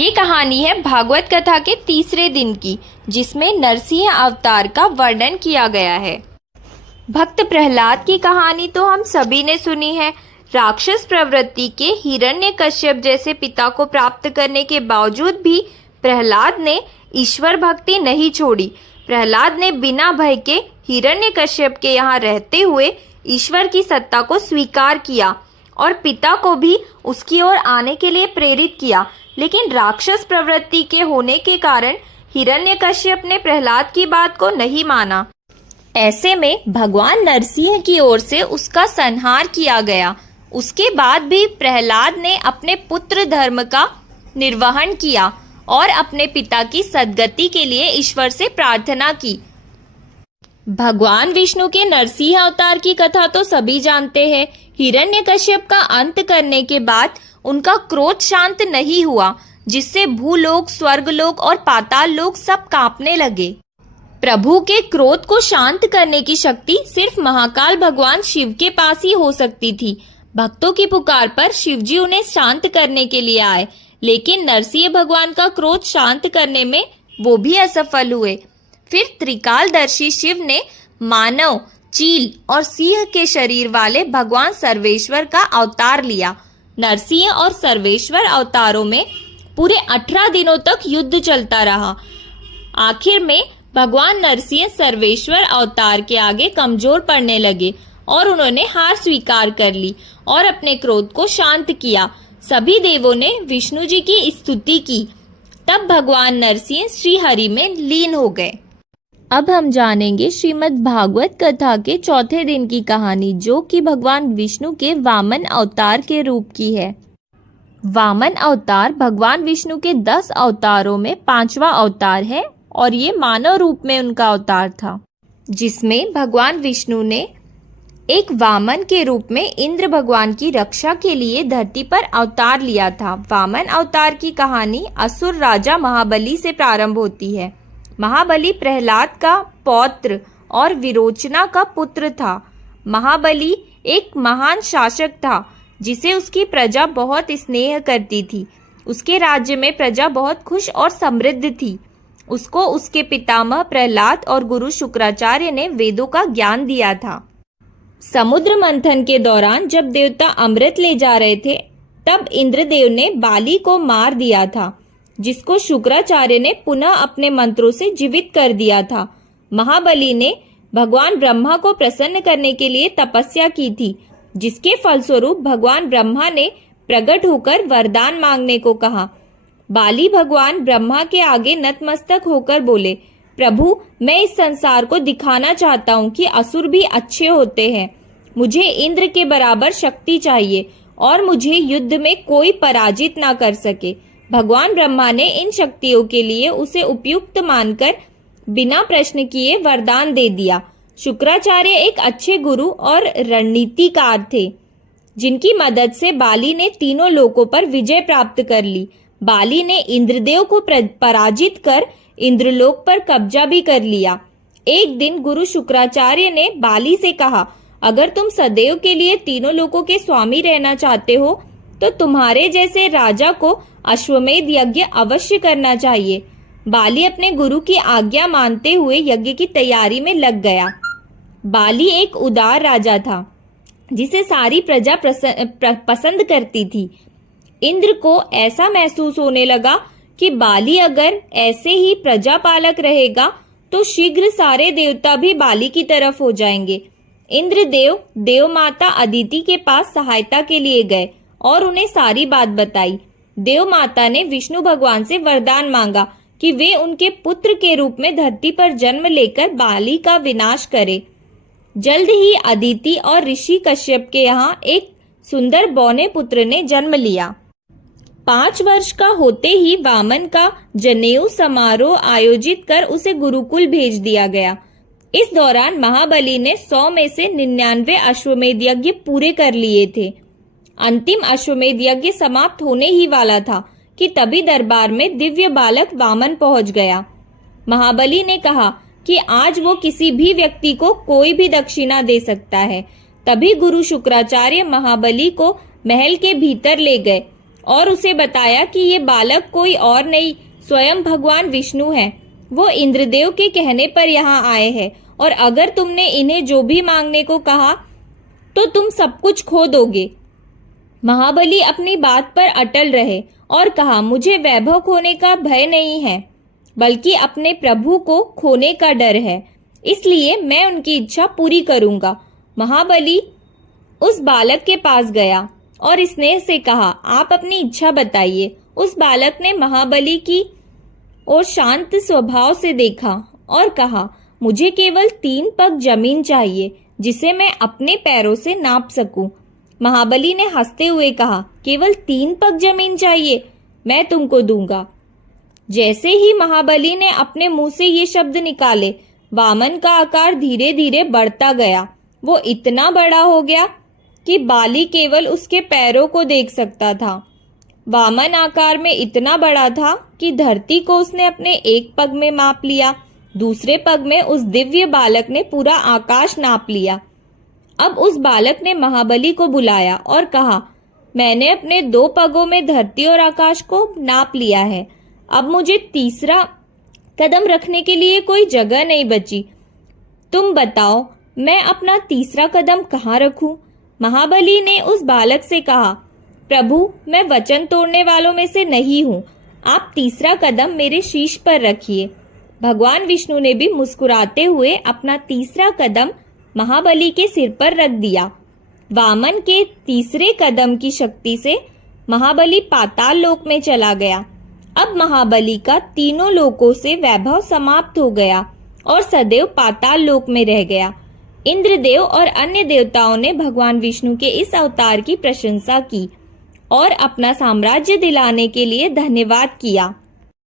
ये कहानी है भागवत कथा के तीसरे दिन की, जिसमें नरसिंह अवतार का वर्णन किया गया है। भक्त प्रहलाद की कहानी तो हम सभी ने सुनी है। राक्षस प्रवृत्ति के हिरण्यकश्यप जैसे पिता को प्राप्त करने के बावजूद भी प्रहलाद ने ईश्वर भक्ति नहीं छोड़ी। प्रहलाद ने बिना भय के हिरण्यकश्यप के यहाँ रहते हुए ईश्वर की सत्ता को स्वीकार किया और पिता को भी उसकी ओर आने के लिए प्रेरित किया। लेकिन राक्षस प्रवृत्ति के होने के कारण हिरण्यकश्यप ने प्रहलाद की बात को नहीं माना। ऐसे में भगवान नरसिंह की ओर से उसका संहार किया गया। उसके बाद भी प्रहलाद ने अपने पुत्र धर्म का निर्वहन किया और अपने पिता की सद्गति के लिए ईश्वर से प्रार्थना की। भगवान विष्णु के नरसिंह अवतार की कथा तो सभी जानते हैं। हिरण्यकश्यप का अंत करने के बाद उनका क्रोध शांत नहीं हुआ, जिससे भूलोक, स्वर्गलोक और पाताल लोक सब कांपने लगे। प्रभु के क्रोध को शांत करने की शक्ति सिर्फ महाकाल भगवान शिव के पास ही हो सकती थी। भक्तों की पुकार पर शिवजी उन्हें शांत करने के लिए आए, लेकिन नरसिंह भगवान का क्रोध शांत करने में वो भी असफल हुए। फिर त्रिकालदर्शी शिव ने मानव, चील और सिंह के शरीर वाले भगवान सर्वेश्वर का अवतार लिया। नरसिंह और सर्वेश्वर अवतारों में पूरे 18 दिनों तक युद्ध चलता रहा। आखिर में भगवान नरसिंह सर्वेश्वर अवतार के आगे कमजोर पड़ने लगे और उन्होंने हार स्वीकार कर ली और अपने क्रोध को शांत किया। सभी देवों ने विष्णु जी की स्तुति की। तब भगवान नरसिंह श्री हरि में लीन हो गए। अब हम जानेंगे श्रीमद् भागवत कथा के चौथे दिन की कहानी, जो कि भगवान विष्णु के वामन अवतार के रूप की है। वामन अवतार भगवान विष्णु के 10 अवतारों में 5वां अवतार है और ये मानव रूप में उनका अवतार था, जिसमें भगवान विष्णु ने एक वामन के रूप में इंद्र भगवान की रक्षा के लिए धरती पर अवतार लिया था। वामन अवतार की कहानी असुर राजा महाबली से प्रारंभ होती है। महाबली प्रहलाद का पौत्र और विरोचना का पुत्र था। महाबली एक महान शासक था, जिसे उसकी प्रजा बहुत स्नेह करती थी। उसके राज्य में प्रजा बहुत खुश और समृद्ध थी। उसको उसके पितामह प्रहलाद और गुरु शुक्राचार्य ने वेदों का ज्ञान दिया था। समुद्र मंथन के दौरान जब देवता अमृत ले जा रहे थे, तब इंद्रदेव ने बाली को मार दिया था, जिसको शुक्राचार्य ने पुनः अपने मंत्रों से जीवित कर दिया था। महाबली ने भगवान ब्रह्मा को प्रसन्न करने के लिए तपस्या की थी, जिसके फलस्वरूप भगवान ब्रह्मा ने प्रकट होकर वरदान मांगने को कहा। बाली भगवान ब्रह्मा के आगे नतमस्तक होकर बोले, प्रभु, मैं इस संसार को दिखाना चाहता हूँ कि असुर भी अच्छे होते हैं। मुझे इंद्र के बराबर शक्ति चाहिए और मुझे युद्ध में कोई पराजित ना कर सके। भगवान ब्रह्मा ने इन शक्तियों के लिए उसे उपयुक्त मानकर बिना प्रश्न किए वरदान दे दिया। शुक्राचार्य एक अच्छे गुरु और रणनीतिकार थे, जिनकी मदद से बाली ने तीनों लोकों पर विजय प्राप्त कर ली। बाली ने इंद्रदेव को पराजित कर इंद्रलोक पर कब्जा भी कर लिया। एक दिन गुरु शुक्राचार्य ने बाली से कहा, अगर तुम सदैव के लिए तीनों लोकों के स्वामी रहना चाहते हो, तो तुम्हारे जैसे राजा को अश्वमेध यज्ञ अवश्य करना चाहिए। बाली अपने गुरु की आज्ञा मानते हुए यज्ञ की तैयारी में लग गया। बाली एक उदार राजा था, जिसे सारी प्रजा पसंद करती थी। इंद्र को ऐसा महसूस होने लगा कि बाली अगर ऐसे ही प्रजापालक रहेगा तो शीघ्र सारे देवता भी बाली की तरफ हो जाएंगे। इंद्रदेव देव माता अदिति के पास सहायता के लिए गए और उन्हें सारी बात बताई। देव माता ने विष्णु भगवान से वरदान मांगा कि वे उनके पुत्र के रूप में धरती पर जन्म लेकर बाली का विनाश करे। जल्द ही अदिति और ऋषि कश्यप के यहाँ एक सुंदर बौने पुत्र ने जन्म लिया। 5 वर्ष का होते ही वामन का जनेऊ समारोह आयोजित कर उसे गुरुकुल भेज दिया गया। इस दौरान महाबली ने 100 में से 99 अश्वमेध यज्ञ पूरे कर लिए थे। अंतिम अश्वमेध यज्ञ समाप्त होने ही वाला था कि तभी दरबार में दिव्य बालक वामन पहुंच गया। महाबली ने कहा कि आज वो किसी भी व्यक्ति को कोई भी दक्षिणा दे सकता है। तभी गुरु शुक्राचार्य महाबली को महल के भीतर ले गए और उसे बताया कि ये बालक कोई और नहीं, स्वयं भगवान विष्णु हैं। वो इंद्रदेव के कहने पर यहाँ आए हैं और अगर तुमने इन्हें जो भी मांगने को कहा तो तुम सब कुछ खो दोगे। महाबली अपनी बात पर अटल रहे और कहा, मुझे वैभव खोने का भय नहीं है, बल्कि अपने प्रभु को खोने का डर है, इसलिए मैं उनकी इच्छा पूरी करूंगा। महाबली उस बालक के पास गया और स्नेह से कहा, आप अपनी इच्छा बताइए। उस बालक ने महाबली की और शांत स्वभाव से देखा और कहा, मुझे केवल 3 पग जमीन चाहिए जिसे मैं अपने पैरों से नाप सकूं। महाबली ने हंसते हुए कहा, केवल 3 पग जमीन चाहिए, मैं तुमको दूंगा। जैसे ही महाबली ने अपने मुंह से ये शब्द निकाले, वामन का आकार धीरे धीरे बढ़ता गया। वो इतना बड़ा हो गया कि बाली केवल उसके पैरों को देख सकता था। वामन आकार में इतना बड़ा था कि धरती को उसने अपने एक पग में माप लिया। दूसरे पग में उस दिव्य बालक ने पूरा आकाश नाप लिया। अब उस बालक ने महाबली को बुलाया और कहा, मैंने अपने 2 पगों में धरती और आकाश को नाप लिया है। अब मुझे तीसरा कदम रखने के लिए कोई जगह नहीं बची। तुम बताओ, मैं अपना तीसरा कदम कहाँ रखूं? महाबली ने उस बालक से कहा, प्रभु, मैं वचन तोड़ने वालों में से नहीं हूँ। आप तीसरा कदम मेरे शीश पर रखिए। भगवान विष्णु ने भी मुस्कुराते हुए अपना तीसरा कदम महाबली के सिर पर रख दिया। वामन के तीसरे कदम की शक्ति से महाबली पाताल लोक में चला गया। अब महाबली का तीनों लोकों से वैभव समाप्त हो गया और सदैव पाताल लोक में रह गया। इंद्रदेव और अन्य देवताओं ने भगवान विष्णु के इस अवतार की प्रशंसा की और अपना साम्राज्य दिलाने के लिए धन्यवाद किया।